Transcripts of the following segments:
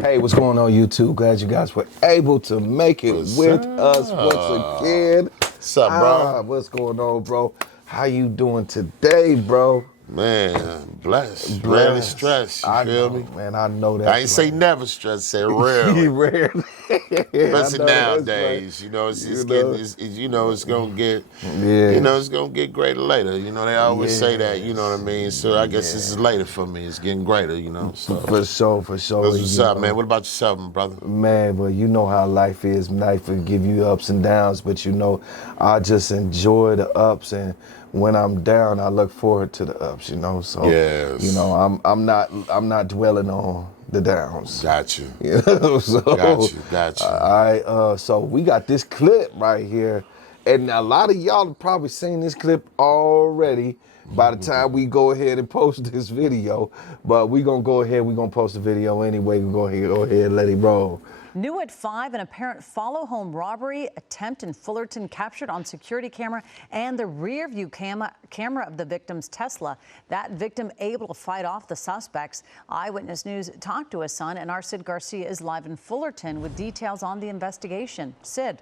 Hey, what's going on, YouTube? Glad you guys were able to make it with us once again. What's up, bro? What's going on, bro? How you doing today, bro? Man, blessed. Rarely Blessed. stressed, you I feel know, me? man. I know that. I ain't say never stressed, say rarely. Rarely. Especially That's nowadays, you know, it's You getting, know? it's gonna get, Yeah. it's gonna get greater later. You know, they always say that, you know what I mean? So I guess this is later for me. It's getting greater, you know. So For sure. that's what's you up, know. man. What about yourself, my brother? Man, well, you know how life is. Life will give you ups and downs, but you know, I just enjoy the ups, and when I'm down, I look forward to the ups. You know, so Yes. you know, I'm not dwelling on the downs. Got you. You know, so Got you. so we got this clip right here, and a lot of y'all have probably seen this clip already by the time we go ahead and post this video, but we're gonna post the video anyway. We're gonna go ahead and let it roll. New at 5, an apparent follow-home robbery attempt in Fullerton captured on security camera and the rear view camera of the victim's Tesla. That victim able to fight off the suspects. Eyewitness News talked to his son, and our Sid Garcia is live in Fullerton with details on the investigation. Sid.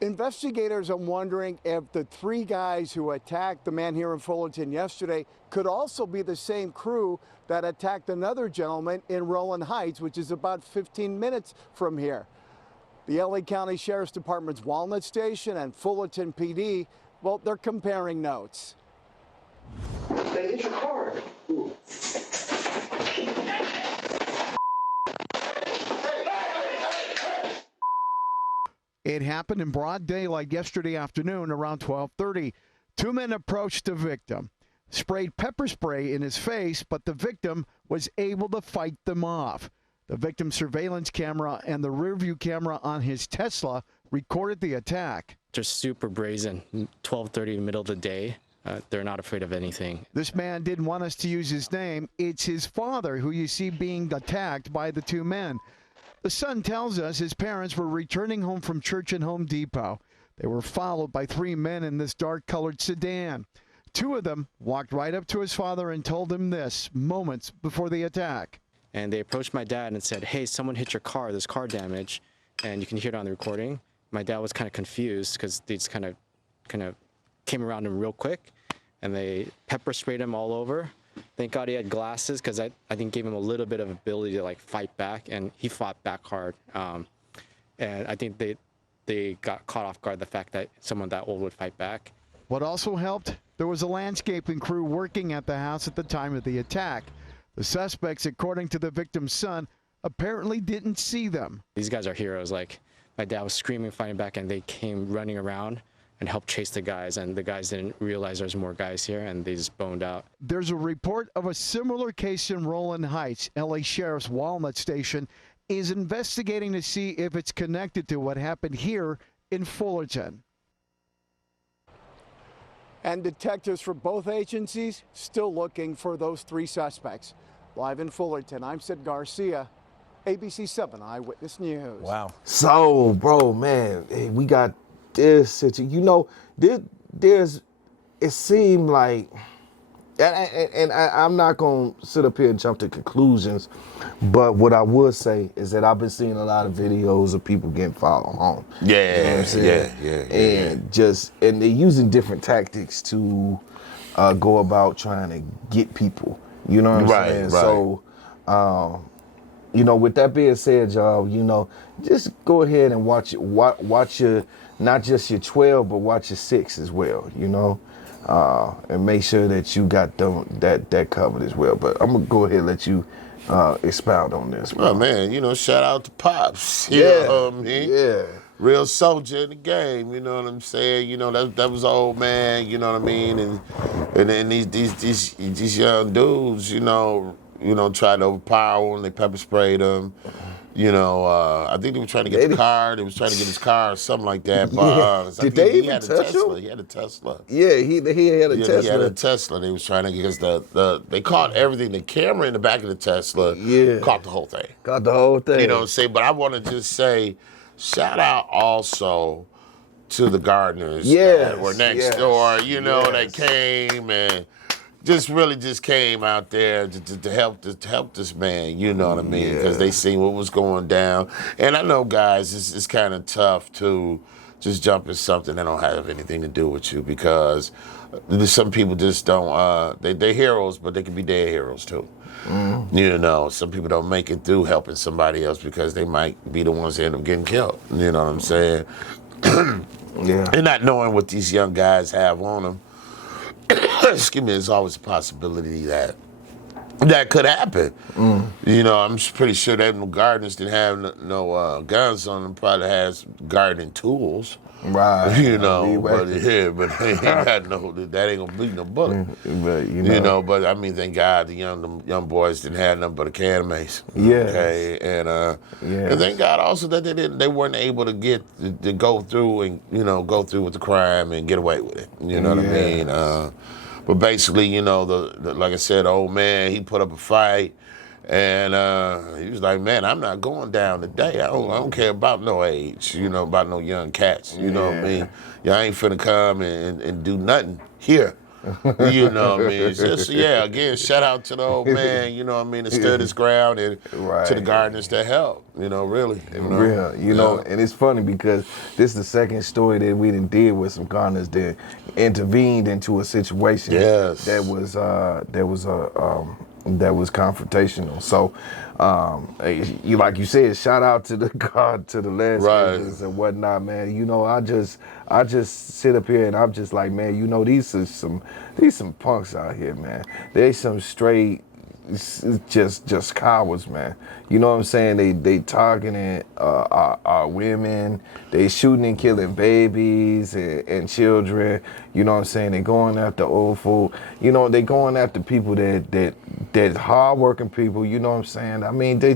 Investigators are wondering if the three guys who attacked the man here in Fullerton yesterday could also be the same crew that attacked another gentleman in Rowland Heights, which is about 15 minutes from here. The LA County Sheriff's Department's Walnut Station and Fullerton PD, well, they're comparing notes. They hit your car. It happened in broad daylight yesterday afternoon around 12:30. Two men approached the victim, sprayed pepper spray in his face, but the victim was able to fight them off. The victim's surveillance camera and the rearview camera on his Tesla recorded the attack. They're super brazen. 12:30 in the middle of the day. They're not afraid of anything. This man didn't want us to use his name. It's his father who you see being attacked by the two men. The son tells us his parents were returning home from church in Home Depot. They were followed by three men in this dark-colored sedan. Two of them walked right up to his father and told him this moments before the attack. And they approached my dad and said, "Hey, someone hit your car. There's car damage." And you can hear it on the recording. My dad was kind of confused because they just kind of came around him real quick, and they pepper sprayed him all over. Thank God he had glasses, because I think gave him a little bit of ability to like fight back, and he fought back hard. And I think they got caught off guard the fact that someone that old would fight back. What also helped, there was a landscaping crew working at the house at the time of the attack. The suspects, according to the victim's son, apparently didn't see them. These guys are heroes. Like, my dad was screaming, fighting back, and they came running around and helped chase the guys, and the guys didn't realize there's more guys here, and they just boned out. There's a report of a similar case in Rowland Heights. LA Sheriff's Walnut Station is investigating to see if it's connected to what happened here in Fullerton. And detectives for both agencies still looking for those three suspects. Live in Fullerton, I'm Sid Garcia, ABC 7 Eyewitness News. Wow. So, bro, man, hey, we got this situation. You know, it seemed like, and I'm not going to sit up here and jump to conclusions, but what I would say is that I've been seeing a lot of videos of people getting followed home. Yeah, You know what I'm saying? And they're using different tactics to go about trying to get people. You know what I'm saying? Right. So, you know, with that being said, y'all, you know, just go ahead and watch your, not just your 12, but watch your 6 as well, you know, and make sure that you got that covered as well. But I'm gonna go ahead and let you expound on this. Bro. Oh man, you know, shout out to Pops. You Yeah, know what I mean? yeah. Real soldier in the game, you know what I'm saying? You know, that was old man, you know what I mean? And then these young dudes, you know, tried to overpower him, they pepper sprayed him. You know, I think they were trying to get the car. They was trying to get his car or something like that. But Did they he even had a touch Tesla. him? He had a Tesla. Yeah, he had a Tesla. He had a Tesla. They was trying to, because they caught everything. The camera in the back of the Tesla caught the whole thing. Got the whole thing. You know what I'm saying? But I want to just say, shout out also to the gardeners that were next door, you know, that came and just really just came out there to help this man. You know what I mean? Because they seen what was going down, and I know, guys, it's kind of tough to just jump in something that don't have anything to do with you, because some people just don't. They're heroes, but they can be dead heroes too. You know, some people don't make it through helping somebody else because they might be the ones that end up getting killed. You know what I'm saying? And not knowing what these young guys have on them. Excuse me, there's always a possibility that could happen. You know, I'm pretty sure that the gardeners didn't have no guns on them, probably has gardening tools. Right. You know, but they ain't got no, that ain't gonna beat no bullet. But, You know, but I mean, thank God the young boys didn't have nothing but a can of mace. Yes. Okay, and thank God also that they weren't able to go through and go through with the crime and get away with it. You know what I mean? But basically, you know, like I said, the old man, he put up a fight. And he was like, man, I'm not going down today. I don't care about no age, about no young cats. You know what I mean? Y'all ain't finna come and do nothing here. You know what I mean? It's just, again, shout out to the old man, you know what I mean, that stood his ground, and to the gardeners that helped, really. Real, and it's funny because this is the second story that we did with some gardeners that intervened into a situation that was confrontational. So, like you said, shout out to the landscapers and whatnot, man. You know, I just sit up here and I'm just like, man, you know, these some punks out here, man. They some straight just cowards, man. You know what I'm saying? They targeting our women. They shooting and killing babies and children. You know what I'm saying? They going after old folk. You know, they going after people that hardworking people. You know what I'm saying? I mean, they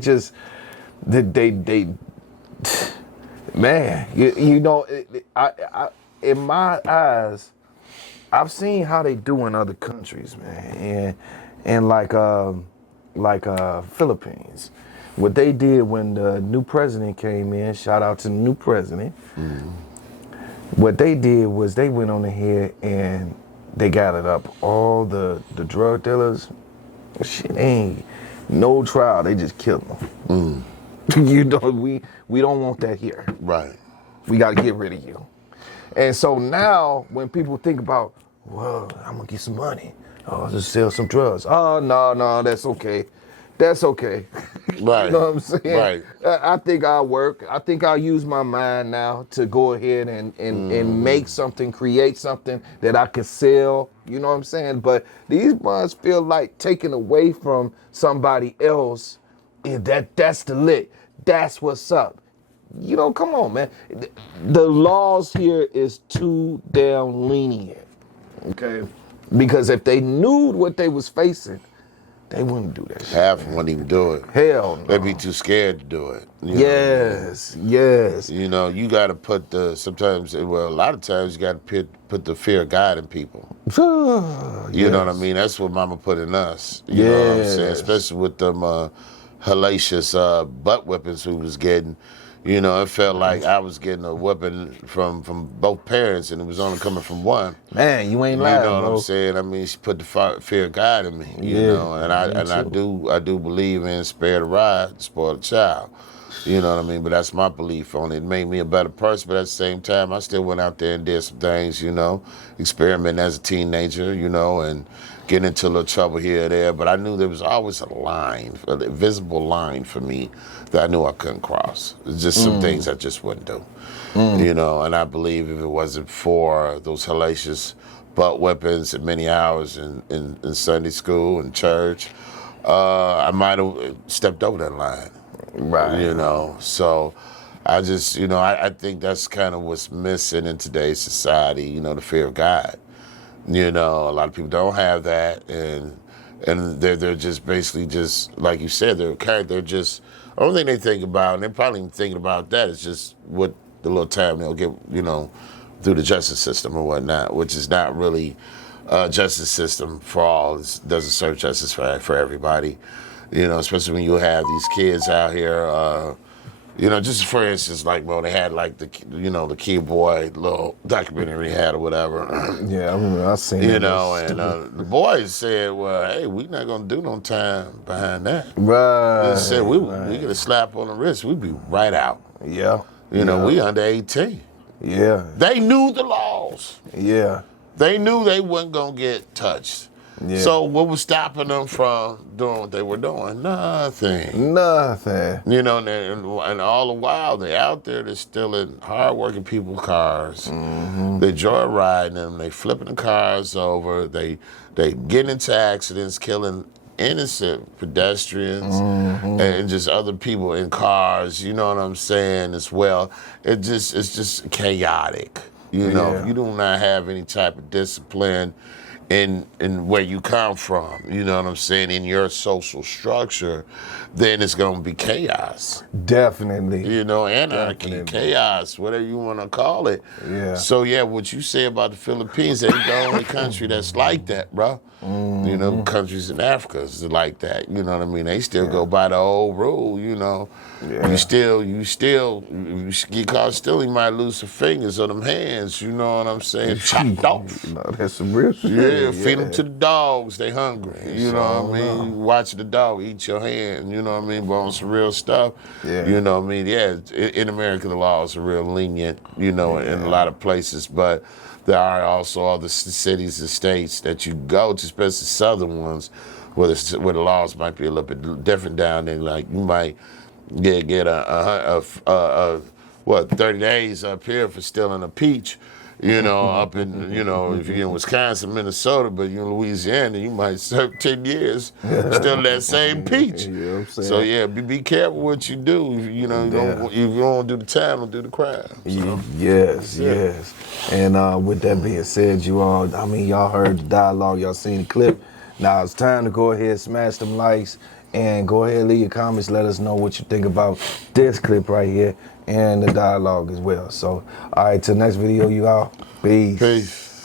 man. You know, I in my eyes, I've seen how they do in other countries, man, and like Philippines. What they did when the new president came in, shout out to the new president. What they did was they went on ahead and they gathered up all the drug dealers. Shit, ain't no trial. They just killed them. You know, we don't want that here. Right. We got to get rid of you. And so now when people think about, well, I'm going to get some money. Oh, I'll just sell some drugs. Oh, no, that's okay. That's okay. Right. You know what I'm saying? Right. I think I'll work. I think I'll use my mind now to go ahead and make something, create something that I can sell. You know what I'm saying? But these ones feel like taking away from somebody else. That's the lick. That's what's up. You know, come on, man. The laws here is too damn lenient. Okay? Because if they knew what they was facing, they wouldn't do that shit. Half of them wouldn't even do it. Hell no. They'd be too scared to do it. Yes. You know, you got to put a lot of times you got to put the fear of God in people. You know what I mean? That's what Mama put in us. You know what I'm saying? Especially with them hellacious butt whippings we was getting. You know, it felt like I was getting a whipping from both parents, and it was only coming from one. Man, you ain't lying, You know what bro. I'm saying? I mean, she put the fear of God in me. You know, and I do believe in spare the rod, spoil the child. You know what I mean? But that's my belief on it. It made me a better person, but at the same time, I still went out there and did some things, you know, experimenting as a teenager, you know, and getting into a little trouble here or there. But I knew there was always a visible line for me that I knew I couldn't cross. It's just some things I just wouldn't do, you know, and I believe if it wasn't for those hellacious butt whippings and many hours in Sunday school and church, I might have stepped over that line. Right. You know, so I just, you know, I think that's kind of what's missing in today's society, you know, the fear of God. You know, a lot of people don't have that, and they're just basically just, like you said, they're just, the only thing they think about, and they're probably even thinking about that, is just what the little time they'll get, you know, through the justice system or whatnot, which is not really a justice system for all. It doesn't serve justice for everybody. You know, especially when you have these kids out here, You know, just for instance, like, well, they had like the Kid Boy little documentary he had or whatever. Yeah, I remember I seen You it. know, and the boys said, well, hey, we not gonna do no time behind that. Right. They said we get a slap on the wrist, we'd be right out. Yeah. You know, we under 18. Yeah. They knew the laws. Yeah. They knew they wasn't gonna get touched. Yeah. So what was stopping them from doing what they were doing? Nothing. Nothing. You know, and all the while they out there, they're stealing hard-working people's cars. They joyriding them. They flipping the cars over. They getting into accidents, killing innocent pedestrians and just other people in cars. You know what I'm saying? As well, it's just chaotic. You know, Yeah. if you do not have any type of discipline in where you come from, you know what I'm saying, in your social structure, then it's gonna be chaos. Definitely. You know, anarchy, Definitely. chaos, whatever you wanna call it. Yeah. So yeah, what you say about the Philippines, they the only country that's like that, bro. You know, countries in Africa is like that. You know what I mean? They still go by the old rule, you know. Yeah. You still, if you get caught stealing, you might lose some fingers or them hands, you know what I'm saying? Chopped off. No, that's some real shit. Yeah, feed them to the dogs. They hungry. You know what I mean? You watch the dog eat your hand. You know what I mean? But on some real stuff. Yeah. You know what I mean? Yeah. In America, the laws are real lenient. You know, in a lot of places, but there are also other cities and states that you go to, especially southern ones, where the laws might be a little bit different down there. Like you might get a 30 days up here for stealing a peach. You know, up in, you know, if you're in Wisconsin, Minnesota, but you're in Louisiana, you might serve 10 years still that same peach. You know what I'm saying? So yeah, be careful what you do. You know, if you don't do the time, don't do the crime. So. Yes. And with that being said, you all, I mean, y'all heard the dialogue, y'all seen the clip. Now it's time to go ahead, smash them likes, and go ahead, leave your comments. Let us know what you think about this clip right here and the dialogue as well. So, all right, till next video, you all. Peace. Peace.